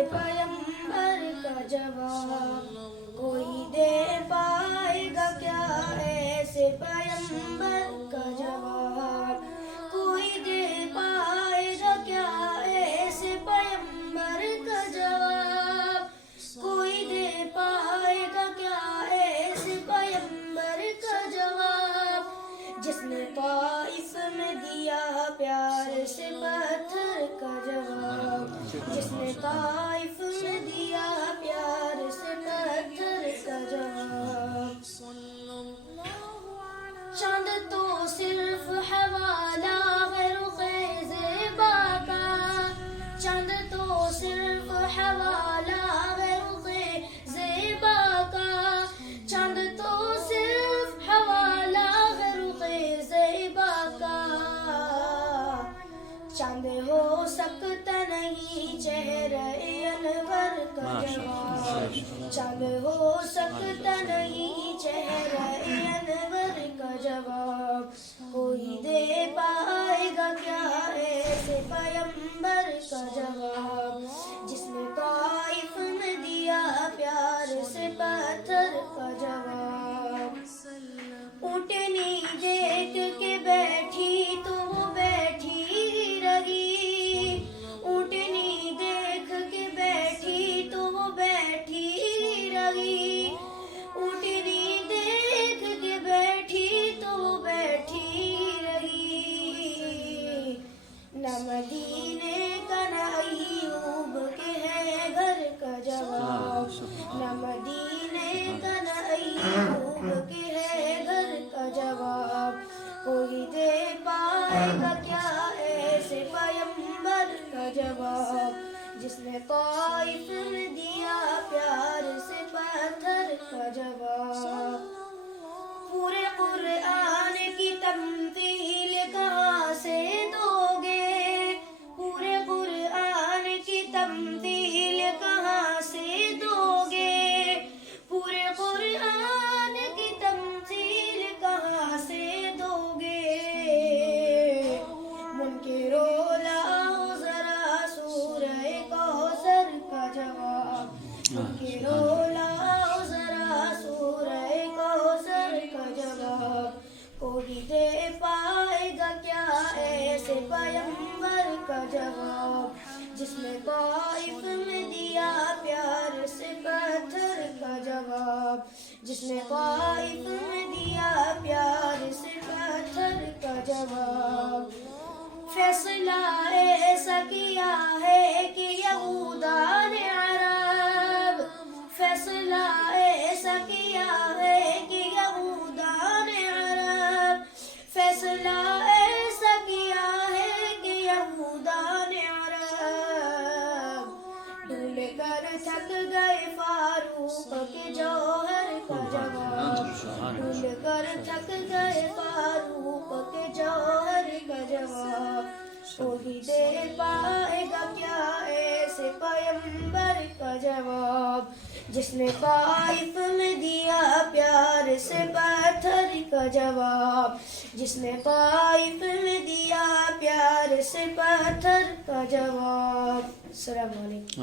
ایسے پیمبر کا جواب کوئی دے پائے گا کیا؟ ایسے پیمبر کا جواب کوئی دے پائے گا کیا؟ ایسے پیمبر کا جواب کوئی دے پائے گا کیا؟ ایسے پیمبر کا جواب جس نے طائف میں دیا پیار سے پتھر کا جواب، جس نے طائف میں دیا پیار سے پتھر کا جواب۔ چاند تو صرف حوالہ ہے رخ زیبا کا، چاند تو صرف حوالہ ہے رخ زیبا کا، چاند تو صرف حوالہ ہے رخ زیبا کا۔ چاند ہو سکتا نہیں چہرہ انور کا جواب، چاند ہو سکتا نہیں چہرہ انور کا جواب کوئی دے پائے گا کیا؟ ایسے پیمبر کا جواب جس نے طائف میں دیا پیار سے پتھر کا جواب۔ اونٹنی دیکھ کے بیٹھی تو وہ بیٹھی رہی، اونٹنی دیکھ کے بیٹھی تو وہ بیٹھی رہی، اونٹنی دیکھ کے بیٹھی تو وہ بیٹھی رہی۔ نہ مدینے کا نہ ایوب کے ہے گھر کا جواب، نہ مدینے کا نہ ایوب کے ہے گھر کا جواب کوئی دے پائے گا کیا؟ ایسے پیمبر کا جواب جس نے طائف میں دیا پیار سے پتھر کا جواب۔ پورے قرآن کی تمثیل کہاں سے دو گے؟ پورے قرآن کی تمثیل کہاں سے دو گے؟ پورے قرآن کی تمثیل کہاں سے دو گے؟ منکرو لاؤ ذرا سورہ کوثر کا جواب، منکرو لاؤ ذرا سورہ کوثر کا جواب کوئی دے پائے گا کیا؟ ایسے پیمبر کا جواب جس نے طائف میں دیا پیار سے پتھر کا جواب، جس نے طائف میں دیا پیار سے پتھر کا جواب۔ فیصلہ ایسا کیا ہے کہ یہودان عرب، فیصلہ ایسا کیا ہے کہ یہودان عرب، فیصلہ ایسا کیا ہے کہ یہودان عرب ڈھونڈ کر تھک گئے فاروق کے جوہر کا جواب، ڈھونڈ کر تھک گئے فاروق کے جوہر کا جواب کوئی دے پائے گا کیا؟ ایسے پیمبر کا جواب جس نے طائف میں دیا پیار سے پتھر کا جواب، جس نے طائف میں دیا پیار سے پتھر کا جواب۔ السلام علیکم۔